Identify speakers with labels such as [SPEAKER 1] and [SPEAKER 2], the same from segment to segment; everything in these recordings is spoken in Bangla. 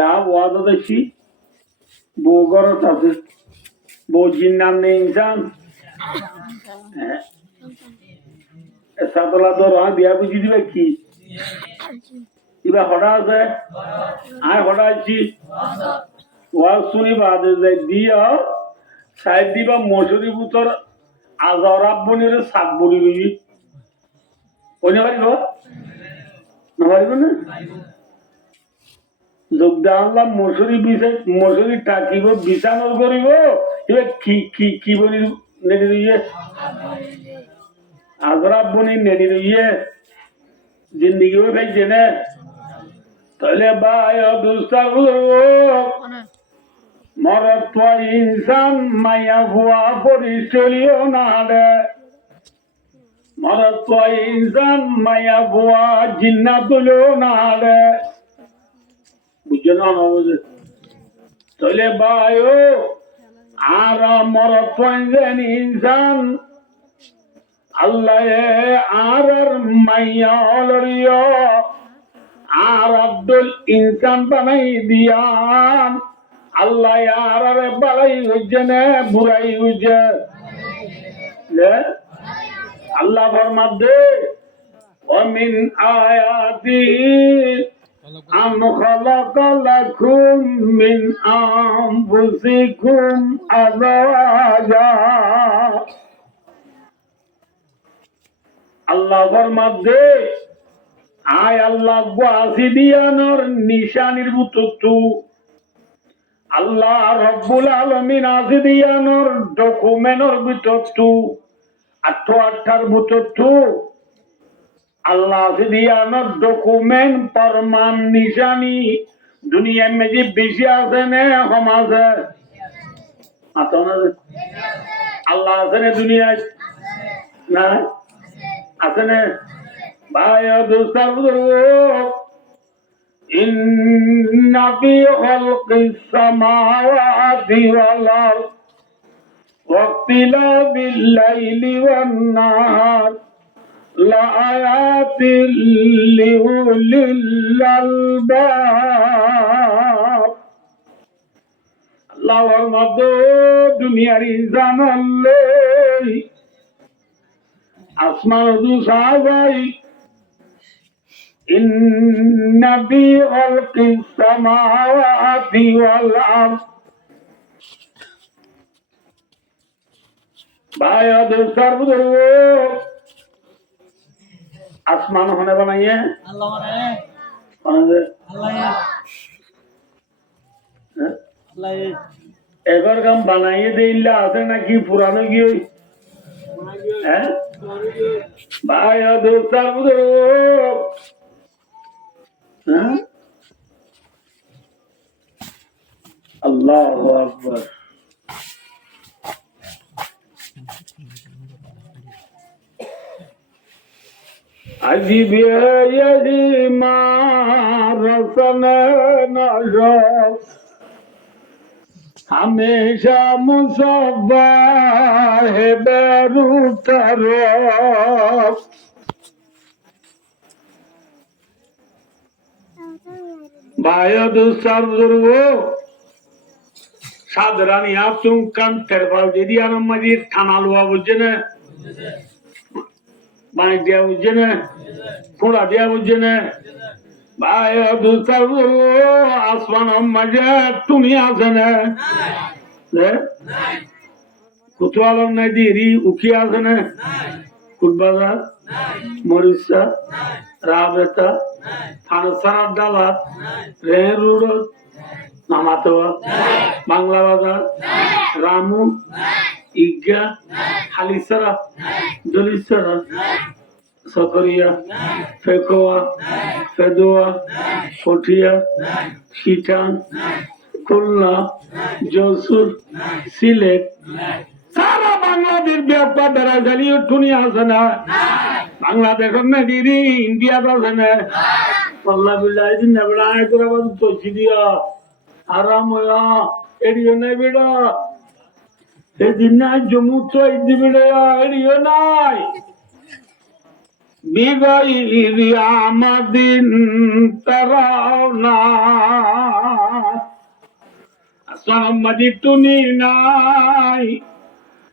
[SPEAKER 1] ইয়া ওয়াদ দেখি বউ গরত আছে বউ জিন্নার নেই ইনসান। সাতলা দর হ্যাঁ বিয়া বুঝি দিবে কি? কিবা হঠা আছে? আয় হঠা আছি ওয়াজ শুনি বাদে যাই দিয়া সাইড দিবা মশুরি বুতর আজর আব্বনির সাত বড়ি রই ওই না পারিব? না পারিব না? যোগদা আনলাম মশুরি বিছে মশুরি টাকিব বিছানোর করিব, এবার কি কি কি বলি নেড়ি রইয়ে আজরাব বনি নেড়ি রইয়ে জিন্দিগিও খাইছে না তাহলে ভাই দুস্তার মরত ইনসান মায়া ভুয়া পরিচলিও না রে মরত ইনসান মায়া ভুয়া জিন্না তুলেও না রে তাহলে বায়ো আর মরত পয়েন্ট ইনসান আল্লাহ আর আর মাইয়া অলরিয় আর আব্দুল ইনসান বানাই দিয়ান আল্লাহ আর আর বালাই হইছে না বুড়াই হইছে লে? আল্লাহ ফরমাদে ومن آياته أن خلق لكم من أنفسكم أزواجا আল্লাহ ফরমাদে আয় আল্লাহ বাসি দিয়ানোর নিশানির বুতু আল্লাহ রব্বুল আলমিন আসি দিয়ানোর ডকুমেন্টর ভিতরতু আঠ আঠার ভিতরতু আল্লাহ আসি দিয়ানোর ডকুমেন্ট প্রমাণ নিশানি দুনিয়ার মেজি বেশি আছে নে কম আছে আছে না আল্লাহ আছে না দুনিয়ায় না আছে না ভাই দোস্তার إن في خلق السماوات والأرض واختلاف الليل والنهار لآيات لأولي الألباب আল্লাহর মধ্যে দুনিয়ার ইনসান আল্লাহ আসমান দু সাহাবাই إن في خلق السماوات والأرض বায়াদ সর্বদর আসমান হনে বানাইয়ে?
[SPEAKER 2] মানে?
[SPEAKER 1] বানাইয়ে, এবার কাম বানাইয়ে দিল্লা আছে নাকি পুরানো কি ওই? বায়াদ সর্বদর হ্যাঁ? আল্লাহ আকবর। அதிவேயதி மாரசன हमेशा मुसवा है बैरू करो भाइयों दूसर दुर्गो साधरानी आप तुम कंठ तेरपाल दीदी आनंद मजीद थाना लुआ बुझने বাঁশ দেওয়া বুঝছে না খোঁড়া দেওয়া বুঝছে না আসমান মাঝে তুমি আছে না। কুতুয়ালম নাই দিরি উকি আছে না। কুটবাজার মরিচা? রাবেতা? থানসার ডালাত রেহের রোড নামাতোয়া বাংলা বাজার? রামু? ইজ্ঞা? হালিসারা দলিসারা সকরিয়া ফেকোয়া, ফেদোয়া পটিয়া শিটান, খুলনা যশোর সিলেট। সারা বাংলাদেশ ব্যাপার দ্বারা জ্বালিয়ে টুনি আছে না? বাংলাদেশের না দিদি ইন্ডিয়াত আছে না? পাল্লা বিল্লা দিন না বেড়া আয় তোরা বাদ পৌঁছি আরাম হইয়া এড়িও নাই বেড়া এদিন না জমু তো এদি বেড়া এড়িও নাই বিগইরি আমাদিন তারাও না সামাজি টুনি নাই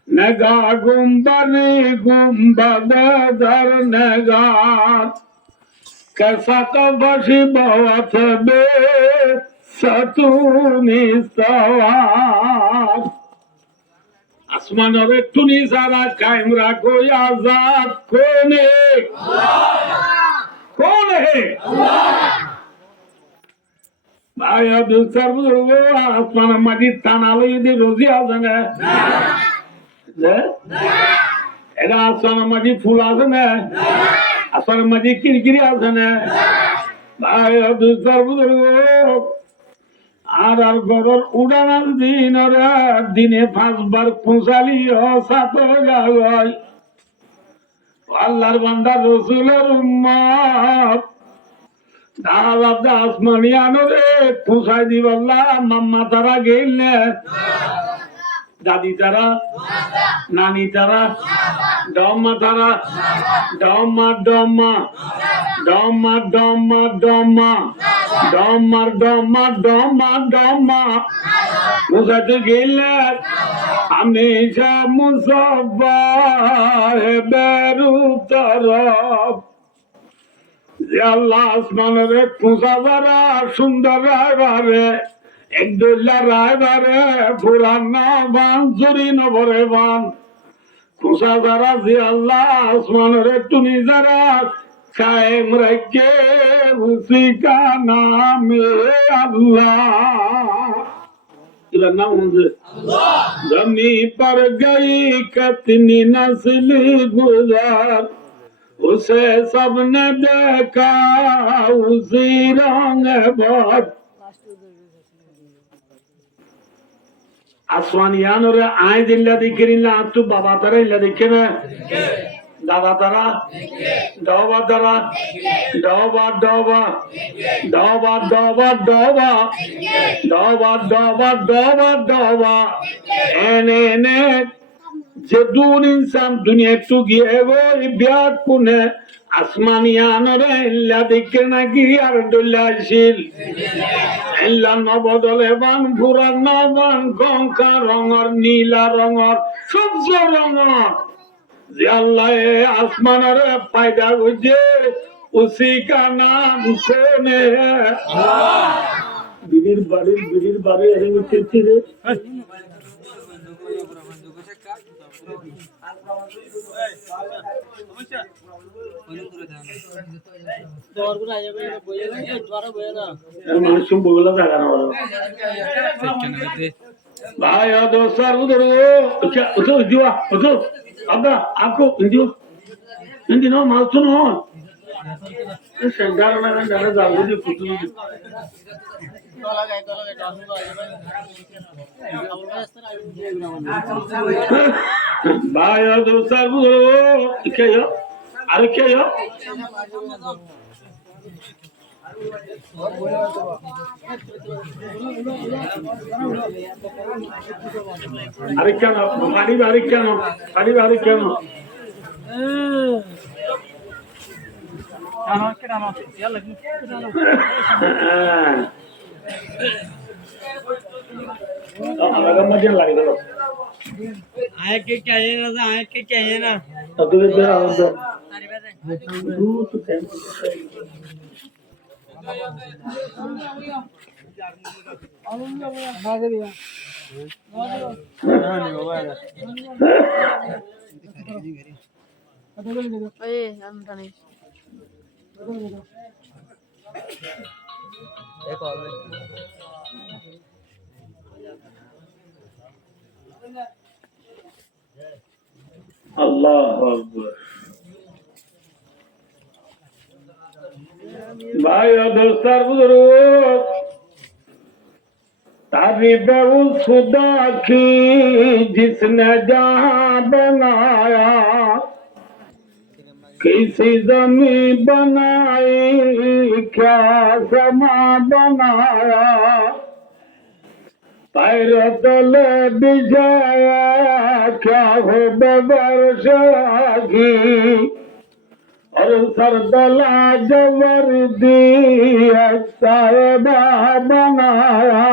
[SPEAKER 1] নগা গুম্বারে গুম্বাদে ধর নগার कैसा कबशी बहुत बे सतूनी सवार আসমানের টুনি যারা কায়েম রাখো আজাদ কোনে? কোন? হে ভাই আব্দুল সর্বদর্ব আসমান মাটির টানা লইয়ে রোজি আছে না। এটা আসমান মাটি ফুল আছে না? আসমান মাটি কিরকিরি আছে না? ভাই আব্দুল সর্বদর্ব আর আর গরর উড়ানোর দিন দিনে পাঁচবার পৌঁছালি সাত আল্লাহর বান্দা, রসুলের আনো রে মাম্মা তারা দাদি তারা, নানি তারা, ডম্মা তারা ডমার ডমা ডমা ডমা বুঝাতে গেলে আমি যা মুসব্বা বেরু তরফ আল্লাহ আসমানের খুঁজা যারা সুন্দর রায়বারে একদুল্লা রায়বারে ফুরান না বান চুরি নবরে বান খুঁজা যারা জি আল্লাহ আসমানের টুনি যারা কায়েম রাখে উসিকা নামে আল্লাহ तेरा नाम होंगे जमी पर गई कतनी नस्ल गुजार उसे सबने देखा उसी रंग बहुत आसमानियान और आए दिल्ला दिखे नहीं आतू बाबा तरह इल्ला दिखे ना দাদা এনে এনে। যে ইনসান দুনিয়া একটু গিয়ে ওই বিয়াত নবদলে রঙর, নীলা রঙর, সূর্য রঙর। যে আল্লাহ এ আসমানের ফায়দা বুঝে উসি কা নাম বিড়ির বাড়ির বিড়ির বাড়ি রে মানুষ বগুলা জায়গা না Vaya, dos saludos. O sea, eso es Dios. O sea, habla algo en Dios. En Dios, mal tú no. Es en Garo, me han ganado algo de futuro. Vaya, dos saludos. ¿Qué yo?
[SPEAKER 2] ¿Ahora qué yo? ¿Qué yo? আরেকখানো মানিবে আরেকখানো মানিবে আরেকখানো
[SPEAKER 1] ఆయకి కహేనా ఆయకి కహేనా
[SPEAKER 3] తదుదర ఆవందో
[SPEAKER 1] Allah Allah. ভাই ও দোস্তার বুজুর্গ तारीफ उस खुदा की जिसने जहां बनाया किसी जमी बनाई क्या समा बनाया पैर तले बिछाया क्या हो बबर की और सरदला जबर दी साहेबा बनाया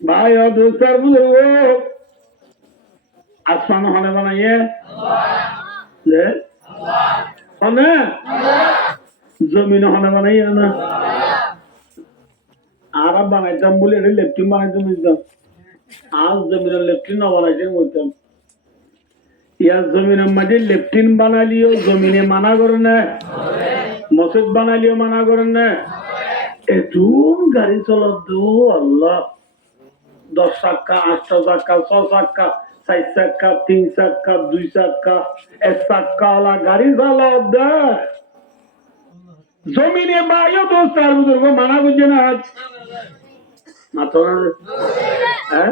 [SPEAKER 1] भाई और दूसर बुजुर्गो आसमान होने बनाइए ले होने জমিন হনে বানাইয়া না আর বানাইতাম বলে এটা লেফটিন বানাইতাম বুঝতাম আজ জমিনের লেফটিন না বানাইতে বলতাম ইয়ার জমিনের মাঝে লেফটিন বানালিও, জমিনে মানা করে না। মসজিদ বানালিও, মানা করে না। এতুন গাড়ি চলত দু, আল্লাহ। দশ চাক্কা আটটা চাক্কা, ছ চাক্কা, চার চাক্কা, তিন চাক্কা, দুই চাক্কা, এক চাক্কা ওলা গাড়ি দেয় জমিনে বায়ু তো তার বুজুর্গ মানা করছে না আজ। মাত্র হ্যাঁ?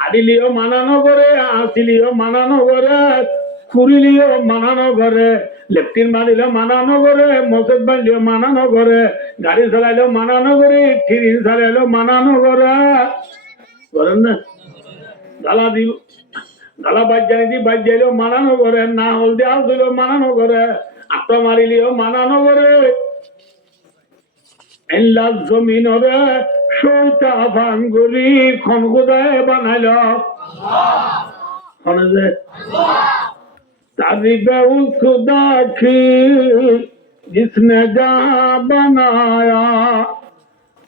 [SPEAKER 1] হাডিলিও মানানো করে আসিলিও মানানো করে খুরিলিও মানানো করে লেফটিন বাঁধিলেও মানানো করে মসজিদ বাঁধলেও মানানো করে গাড়ি চালাইলেও মানানো করে ট্রেন চালাইলেও মানানো করে করেন না? গালা দিব গালা বাজ্যানি দি বাজ্যাইলেও মানানো করে না হলদি আল দিলেও মানানো করে আত্মা মারিলেও মানানো করে এল্লা জমিন হবে সইটা ভাঙ্গুলি খনগুদায় বানাইল খনে যে तारीफ उस खुदा की जिसने जहां बनाया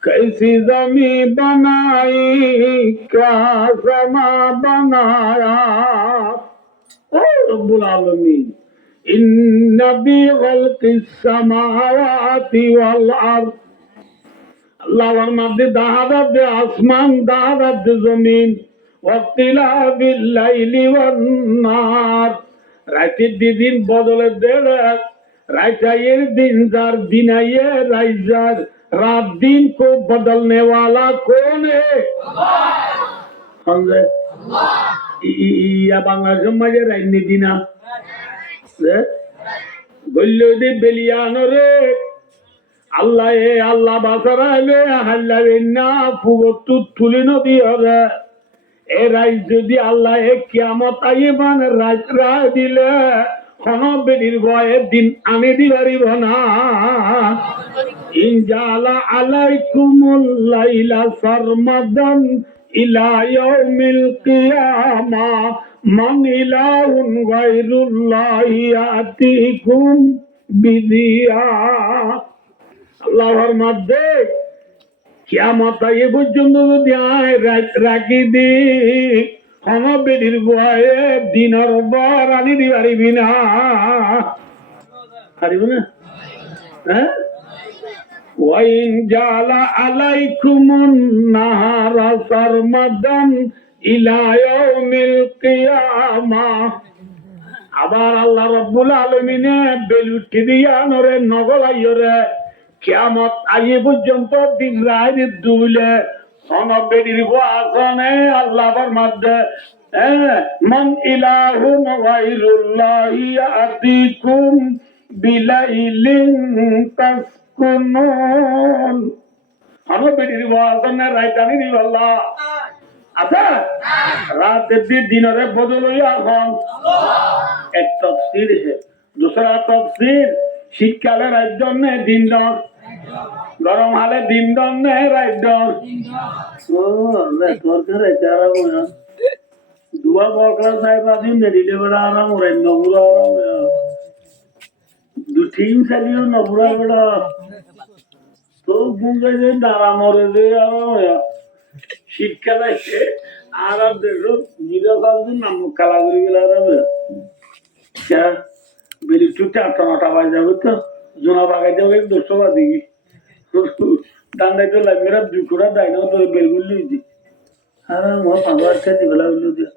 [SPEAKER 1] कैसी जमी बनाई क्या समा बनाया ओ रब्बुल आलमीन इन नबी खल्क़ि समावाति वल अर्द আল্লাহর মধ্যে দাহাদাত দে আসমান দাহাদাত দে জমিন ওয়াক্তিলা বিল্লাইলি ওয়ান নার রাতের দিন বদলে দে রাইটাইয়ের দিন যার দিনাইয়ে রাইজার রাত दिन को बदलने वाला कौन है समझे ইয়া বাংলাদেশের মাঝে রাজনীতি না গল্লি বেলিয়ানো রে আল্লাহ, এ আল্লাহ বাসারাইলে তুলি নদী হবে। এ যদি আল্লাহ, এ কিয়ামত আইবান রায় দিলে বিদিয়া আল্লাহর মধ্যে কিয়ামত পর্যন্ত যদি আয়, রাখি দি। বেডির বয়ে দিনর বর আনি দি পারিবি না? পারিব না আলাইকুমুন নাহারা সারমাদান ইলা ইয়াউমিল কিয়ামা। আবার আল্লাহ রব্বুল আলমিনে বেলুটি দিয়া নরে নগলাইরে কেমত আগে পর্যন্ত দিন রায় দুইলে সনদ আসনে আল্লাহর মধ্যে মন ইলাহুন গায়রুল্লাহি আতিকুম বিলাইলিন তাসকুনুন। আনো আসনে রাইতানি দিবাল্লা আচ্ছা রাতে দিন দিনরে বদল হইয়া আসন এক তফসির হে। দুসরা তফসির শীতকালের একজন দিন রাত গরম হালে দিন দর নে রাজ্য ও, লে, তোর করে চারা মোয়া দুয়া বকরা সাহেব আদি নে দিলে বড় আরাম ওরে নবুরা আরাম দু টিম চালিও নবুরা বড় তো বুঝে যে দাঁড়া মরে যে আর শীতকালে আর আর দেখো জিরা সালদিন নাম কালা করে গেলে আর হবে বেলি টুটে আটটা নটা বাজে যাবে, তো জোনা বাগাই যাবে দশটা কি তো লাগবে না দুপুরা দায় না তো বেলগুলি লুইছি আর আমার পাঁচ আটটা দিবেলা উল্লু দিয়ে।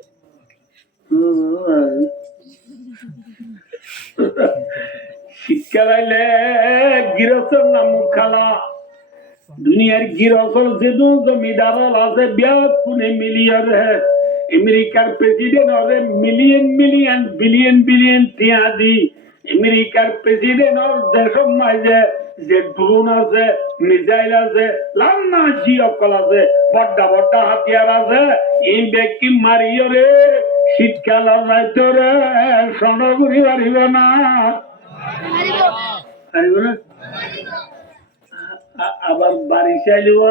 [SPEAKER 1] শীতকাল আইলে গিরস্তর নাম খালা। দুনিয়ার গিরসল যেদু জমিদার আছে, বিয়াত কোনে মিলিয়ন হে? আমেরিকার প্রেসিডেন্ট হবে মিলিয়ন মিলিয়ন বিলিয়ন বিলিয়ন টিয়া দি আমেরিকার প্রেসিডেন্ট দেশের মাঝে যে ড্রোন আছে মিসাইল আছে লান্না জি অকল আছে, বড্ডা বড্ডা হাতিয়ার আছে। এই ব্যক্তি মারিও রে শীতকাল রাইতো রে সনগুড়ি পারিব না। না? আবার বাড়ি চাইলেও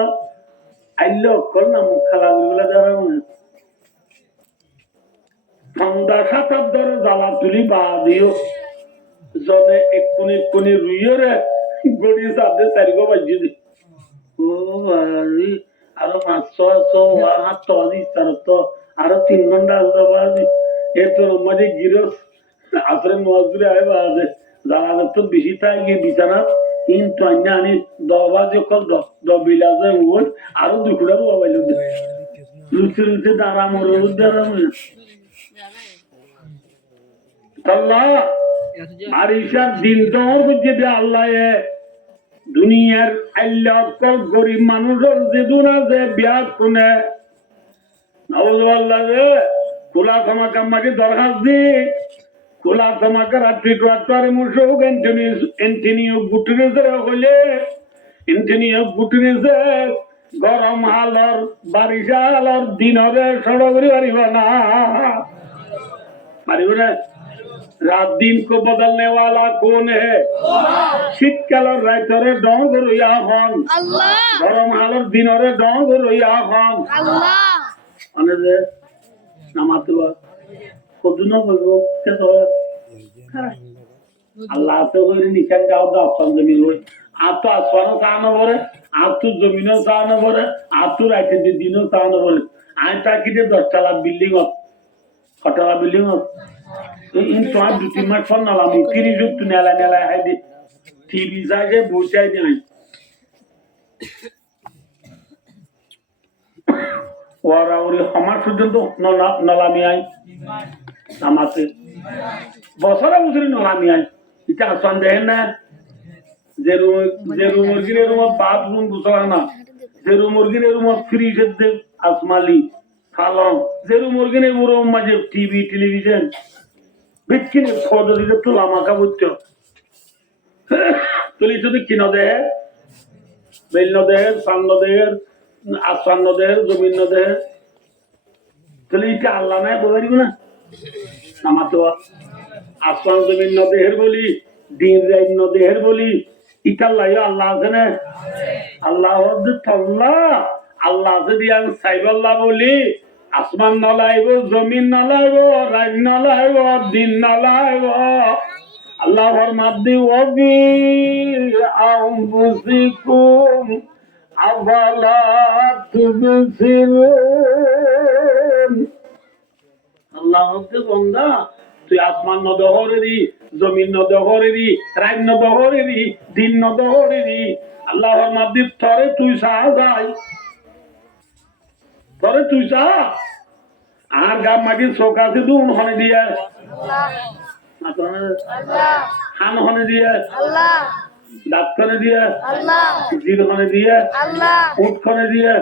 [SPEAKER 1] আইলে অকল না, মুখ খালা বলে যাবে মনে। ঠান্ডা সাতার ধরে জ্বালা তুলি বা দিও জনে এক্ষুনি এক্ষুনি রুইও রে। গড়ি সাথে চারিব বাজি দি ও বাড়ি আরও পাঁচশো তো আজি তার তো আরও তিন ঘণ্টা আসতে পারবি এ তোর মাঝে গিরস আসরে নজরে আয় বাজে। জ্বালা তো বেশি থাকে বিছানা কিন্তু অন্য আনি দবাজে কল দ বিলাজে ওই আরও দুপুরে মোবাইল লুচি লুচি দাঁড়া মরে দাঁড়া মরে। আল্লাহ আর ঈশার দিন দর যদি আল্লাহ দুনিয়ার আল্লাহ গরিব মানুষের যে দুন আছে বিয়াত শুনে। খোলা তোমাকে আমাকে দরখাস্ত দি। খোলা তোমাকে রাত্রি রাত্রে মুসুক গরম হালর, বারিশা হালর, দিনরে সড়গরি পারিব না। পারিব না। রাত দিন কো বদলনে वाला कौन है শীতকালের রাইতরে ডং রইয়া হন
[SPEAKER 3] আল্লাহ
[SPEAKER 1] গরম হালর দিনরে ডং রইয়া হন
[SPEAKER 3] আল্লাহ
[SPEAKER 1] মানে যে নামাতুয়া কদুন হইব কে তো আল্লাহ তো হইরে নিশান যাও দাও সঞ্জমি হই আর তো আসমানও চাহানো বলে আর তো জমিনও চাহানো বলে আর তো রাইতে দি দিনও চাহানো বলে আই তাকি যে দশতলা বিল্ডিং হত ছতলা বিল্ডিং হত ইন তোমার দুটি মাস ফোন নালাম কিরি যুক্ত নেলা নেলা হাই দি। টিভি সাইজে বসাই দি আই ওরা ওরে সমাজ পর্যন্ত নলা- নলামি আই। নামাতে বছরে বছরে নলামি আই। এটা সন্দেহ না। যে রুম যে রুম মুরগির রুম বাথরুম বুঝলা না। যে রুম মুরগির রুম ফ্রিজ দে, আসমালি, সালন। যে রুম মুরগির রুম মাঝে টিভি টেলিভিশন বিচ্ছিন্ন ফটো দিতে তুলা তুলি দেহে বেল আসান্ন দেহের জমিন তাহলে এটা আল্লাহ নাই বলে না? আমার তো জমিন বলি, দিন রাইন বলি, ইটা আল্লাহ আল্লাহ আছে না? আল্লাহ। আল্লাহ আছে দিয়ে আমি সাইবাল্লাহ বলি। আসমান নলাইব, জমিন নলাইব রাইন নলাইব, দিন নলাইব। আল্লাহ ফরমাদ্দি ওবি আউফুসিকুম আফালা তুবসিরুন। আল্লাহ হচ্ছে বন্দা, তুই আসমান নদহরেরই জমিন নদহরেরই রাইন নদহরেরই দিন নদহরেরই আল্লাহ ফরমাদ্দি তরে তুই সাহা যাই। তরে তুই সাহা আর গাম মাটির চোখ আছে দুন হনে দিয়ে। হান হনে দিয়ে। দাঁতখনে দিয়ে। জিরখনে দিয়ে। উঠখনে দিয়ে।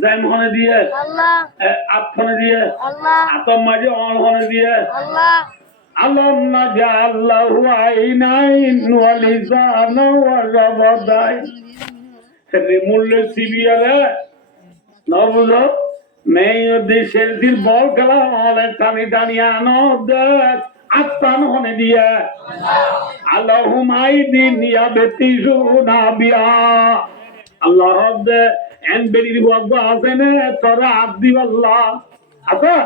[SPEAKER 1] জাইমখনে দিয়ে।
[SPEAKER 3] আল্লাহ।
[SPEAKER 1] দিয়ে। আতম মাঝে অনখনে দিয়ে। আলম না যা আল্লাহ আইনাইন ওয়ালিসান ওয়া রাবাদাই রে মূল্য সিবিয়ারে না বুঝো মেয়ে দেশের দিল বল খেলা হলে টানি টানিয়া নদ আত্মান হনে দিয়ে। আল্লাহুমাই দিন ইয়া বেতি সুনা বিয়া। আল্লাহ দে এন বেরির বগ্গ আছে নে, তোরা আদি আল্লাহ আছে?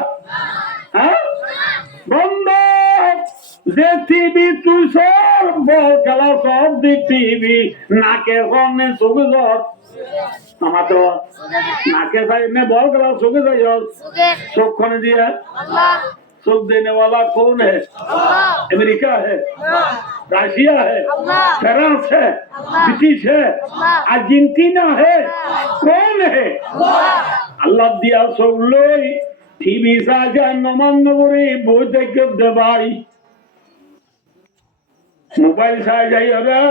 [SPEAKER 1] হ্যাঁ? বন্ধ। যে টিভি তুই সব বল খেলা সব দি টিভি নাকে সনে চোখে জ্বর আমার তো নাকে যাই নে বল খেলা চোখে যাই
[SPEAKER 3] सुगे
[SPEAKER 1] চোখখানে দিয়ে
[SPEAKER 3] अल्लाह
[SPEAKER 1] चुप देने वाला कौन है
[SPEAKER 3] अल्लाह
[SPEAKER 1] अमेरिका है रशिया है
[SPEAKER 3] अल्लाह
[SPEAKER 1] फ्रांस है ब्रिटिश है अर्जेंटीना है कौन है আল্লাহ দিয়া সবলই টিভি সাজা নমান্য করে বই দেখে দেবাই মোবাইল চাই যাই রে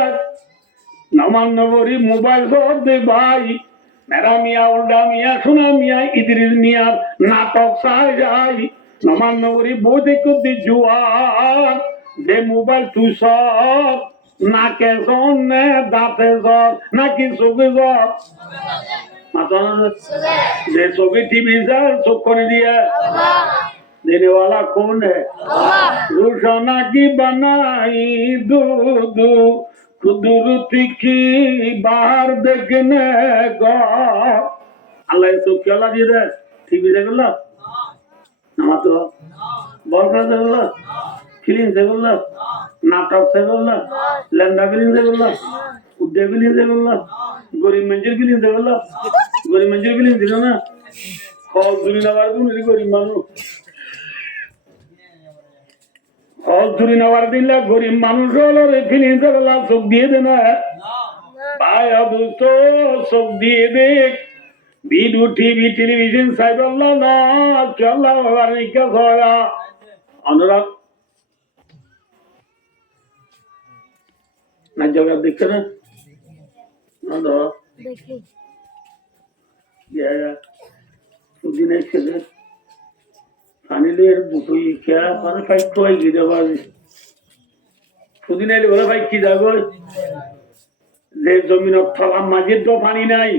[SPEAKER 1] নামান নগরী মোবাইল সব দে ভাই। মেরা মিয়া উল্ডা মিয়া সোনা মিয়া ইদ্রিস মিয়ার নাটক চাই যাই। নামান নগরী বৌদি দেখো জুয়ার। দে মোবাইল তুই সব। নাকে জন নে দাঁতে না কি চোখে
[SPEAKER 3] জ্বর
[SPEAKER 1] যে চোখে। টিভি যায় চোখ করে
[SPEAKER 3] দিয়ে।
[SPEAKER 1] देने वाला कौन है
[SPEAKER 3] अल्लाह
[SPEAKER 1] रोशाना की बनाई दूध कुदरती की बाहर देखने को আল্লাহ তো খেলা দিয়ে দেয় টিভি দেখল আমার তো বল খেলা দেখল ফিলিম দেখল নাটক দেখল লেন্দা ফিলিম দেখল উদ্দে ফিলিম দেখল গরিব মঞ্জির ফিলিম দেখল গরিব মঞ্জির ফিলিম দিল না হল দুই নাবার তুমি গরিব মানুষ হল দুই নাবার দিলে গরিব মানুষ হলো ফিলিম চোখ দিয়ে দে না। ভাই অবুঝ চোখ দিয়ে দেখ। ভিডিও টিভি টেলিভিশন সাইবল্লা না চল্লা বাবারিকা সয়া অনুরাগ। না জগৎ দেখছে না? না ধর।
[SPEAKER 3] देखी
[SPEAKER 1] জায়গা পুদিনে খেলে পানিলে দুটো ইচ্ছা মানে ফাইট তো আই গিয়ে যাবার পুদিনে এলে বলে ভাই কি যাব যে জমিনত থলা মাঝে তো পানি নাই।